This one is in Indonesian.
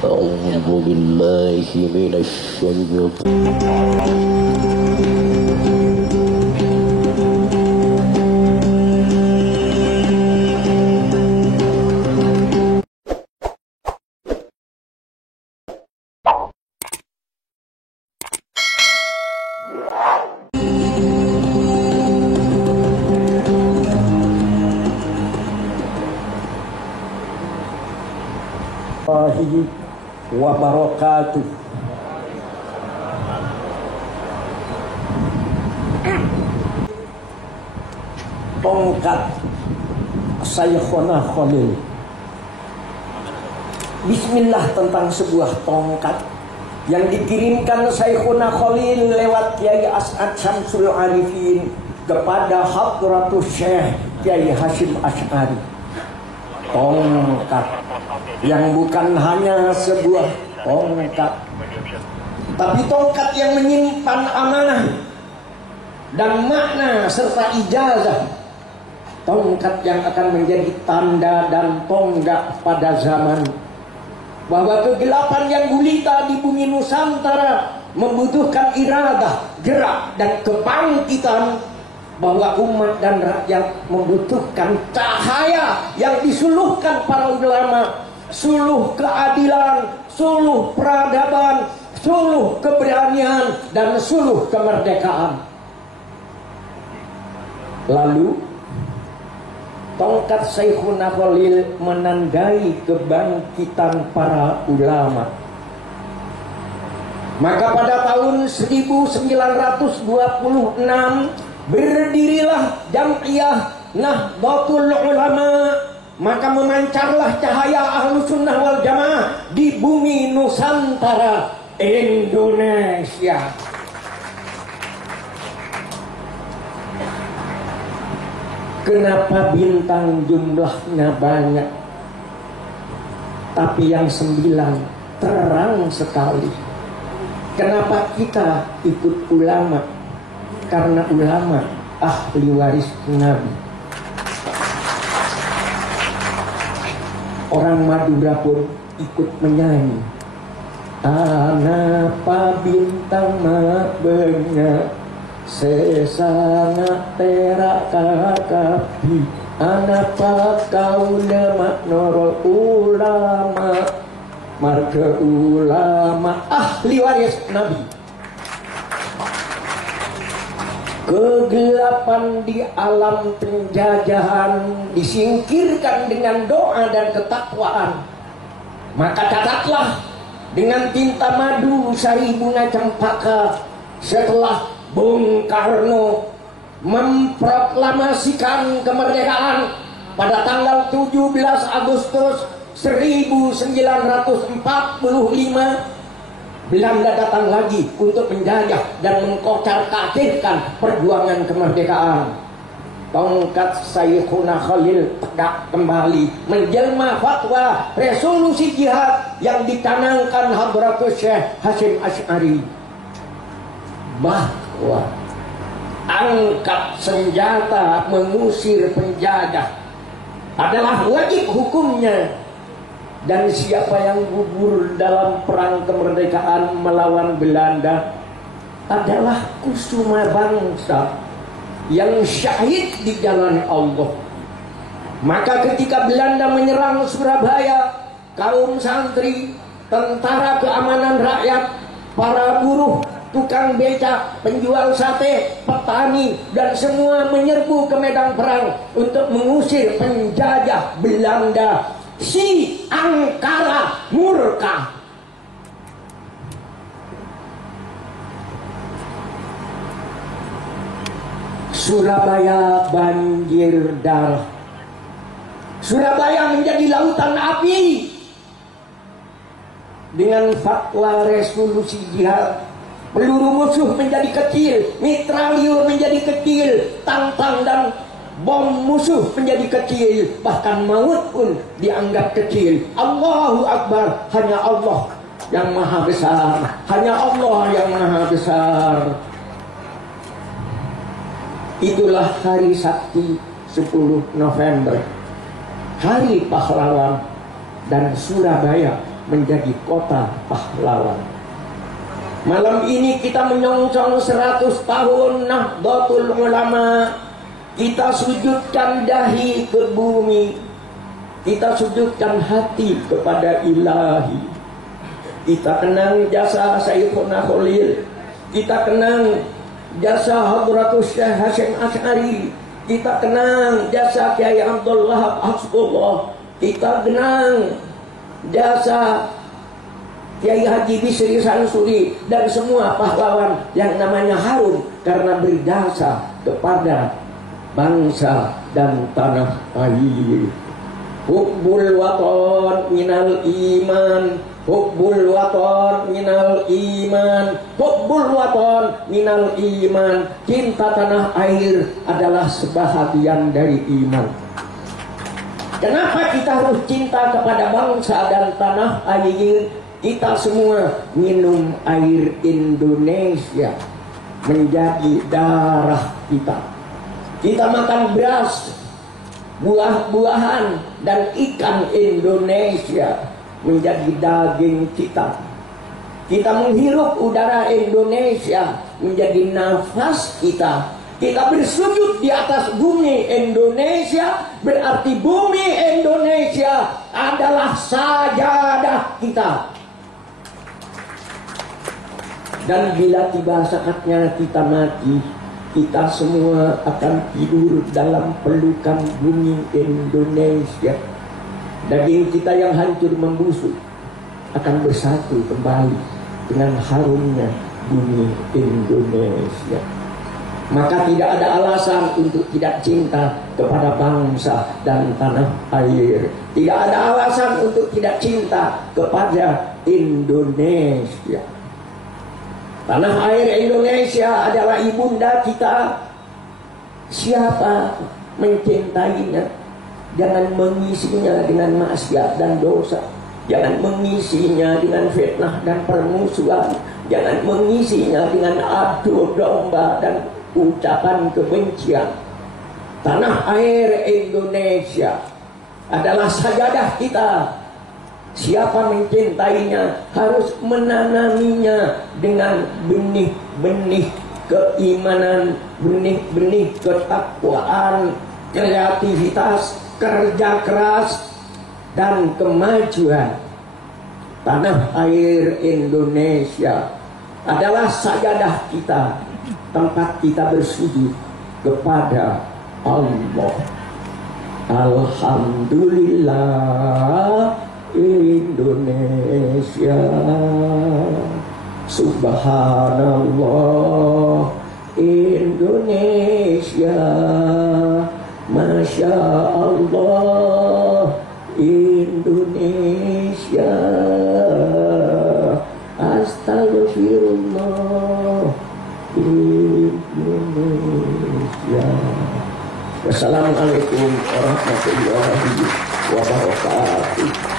أعوذ بالله من الشيطان. Wabarakatuh. Tongkat Saykhuna Khalil. Bismillah tentang sebuah tongkat yang dikirimkan Saykhuna Khalil lewat Kiai As'ad Syamsul Arifin kepada Hadratus Syekh Kiai Hasyim Asy'ari. Tongkat yang bukan hanya sebuah tongkat, tapi tongkat yang menyimpan amanah dan makna serta ijazah. Tongkat yang akan menjadi tanda dan tonggak pada zaman bahwa kegelapan yang gulita di bumi Nusantara membutuhkan iradah, gerak dan kebangkitan, bahwa umat dan rakyat membutuhkan cahaya yang disuluhkan para ulama, suluh keadilan, suluh peradaban, suluh keberanian, dan suluh kemerdekaan. Lalu tongkat Saykhuna Khalil menandai kebangkitan para ulama. Maka pada tahun 1926 berdirilah Jam'iyah Nahdlatul Ulama, maka memancarlah cahaya Ahlus Sunnah wal Jamaah di bumi Nusantara Indonesia. Kenapa bintang jumlahnya banyak, tapi yang 9 terang sekali? Kenapa kita ikut ulama? Karena ulama ahli waris Nabi. Orang Madura pun ikut menyanyi. Anapa bintang mabenya sesana terak kakapi. Anapa kau lemak norol ulama, marga ulama ahli waris Nabi. Kegelapan di alam penjajahan disingkirkan dengan doa dan ketakwaan. Maka catatlah dengan tinta madu sari bunga cempaka, setelah Bung Karno memproklamasikan kemerdekaan pada tanggal 17 Agustus 1945, Belanda datang lagi untuk menjajah dan mengkocar-kacirkan perjuangan kemerdekaan. Tongkat Saykhuna Khalil tegak kembali, menjelma fatwa resolusi jihad yang dicanangkan Hadratus Syekh Hasyim Asy'ari, bahwa angkat senjata mengusir penjajah adalah wajib hukumnya. Dan siapa yang gugur dalam perang kemerdekaan melawan Belanda adalah kusuma bangsa yang syahid di jalan Allah. Maka ketika Belanda menyerang Surabaya, kaum santri, tentara keamanan rakyat, para buruh, tukang becak, penjual sate, petani, dan semua menyerbu ke medan perang untuk mengusir penjajah Belanda. Si angkara murka. Surabaya banjir darah. Surabaya menjadi lautan api. Dengan fatwa resolusi jihad, peluru musuh menjadi kecil, mitralyur menjadi kecil, tantang dan bom musuh menjadi kecil, bahkan maut pun dianggap kecil. Allahu Akbar, hanya Allah yang maha besar, hanya Allah yang maha besar. Itulah hari Sabtu 10 November, hari pahlawan, dan Surabaya menjadi kota pahlawan. Malam ini kita menyongsong 100 tahun Nahdlatul Ulama. Kita sujudkan dahi ke bumi, kita sujudkan hati kepada Ilahi. Kita kenang jasa Sayyidina Khalil, kita kenang jasa Hadratus Syekh Hasyim Asy'ari, kita kenang jasa Kiai Abdul Wahab Hasbullah, kita kenang jasa Kiai Haji Bisri Sansuri, dan semua pahlawan yang namanya harum karena berjasa kepada bangsa dan tanah air. Hubbul waton minal iman, hubbul waton minal iman, hubbul waton minal iman. Cinta tanah air adalah sebahagian dari iman. Kenapa kita harus cinta kepada bangsa dan tanah air? Kita semua minum air Indonesia menjadi darah kita. Kita makan beras, buah-buahan, dan ikan Indonesia menjadi daging kita. Kita menghirup udara Indonesia menjadi nafas kita. Kita bersujud di atas bumi Indonesia, berarti bumi Indonesia adalah sajadah kita. Dan bila tiba saatnya kita mati, kita semua akan tidur dalam pelukan bumi Indonesia. Daging kita yang hancur membusuk akan bersatu kembali dengan harumnya bumi Indonesia. Maka tidak ada alasan untuk tidak cinta kepada bangsa dan tanah air. Tidak ada alasan untuk tidak cinta kepada Indonesia. Tanah air Indonesia adalah ibunda kita. Siapa mencintainya, jangan mengisinya dengan maksiat dan dosa. Jangan mengisinya dengan fitnah dan permusuhan. Jangan mengisinya dengan adu domba dan ucapan kebencian. Tanah air Indonesia adalah sajadah kita. Siapa mencintainya harus menanaminya dengan benih-benih keimanan, benih-benih ketakwaan, kreativitas, kerja keras, dan kemajuan. Tanah air Indonesia adalah sajadah kita, tempat kita bersujud kepada Allah. Alhamdulillah Indonesia, Subhanallah Indonesia, Masya Allah Indonesia, Astagfirullah Indonesia. Wassalamualaikum warahmatullahi wabarakatuh.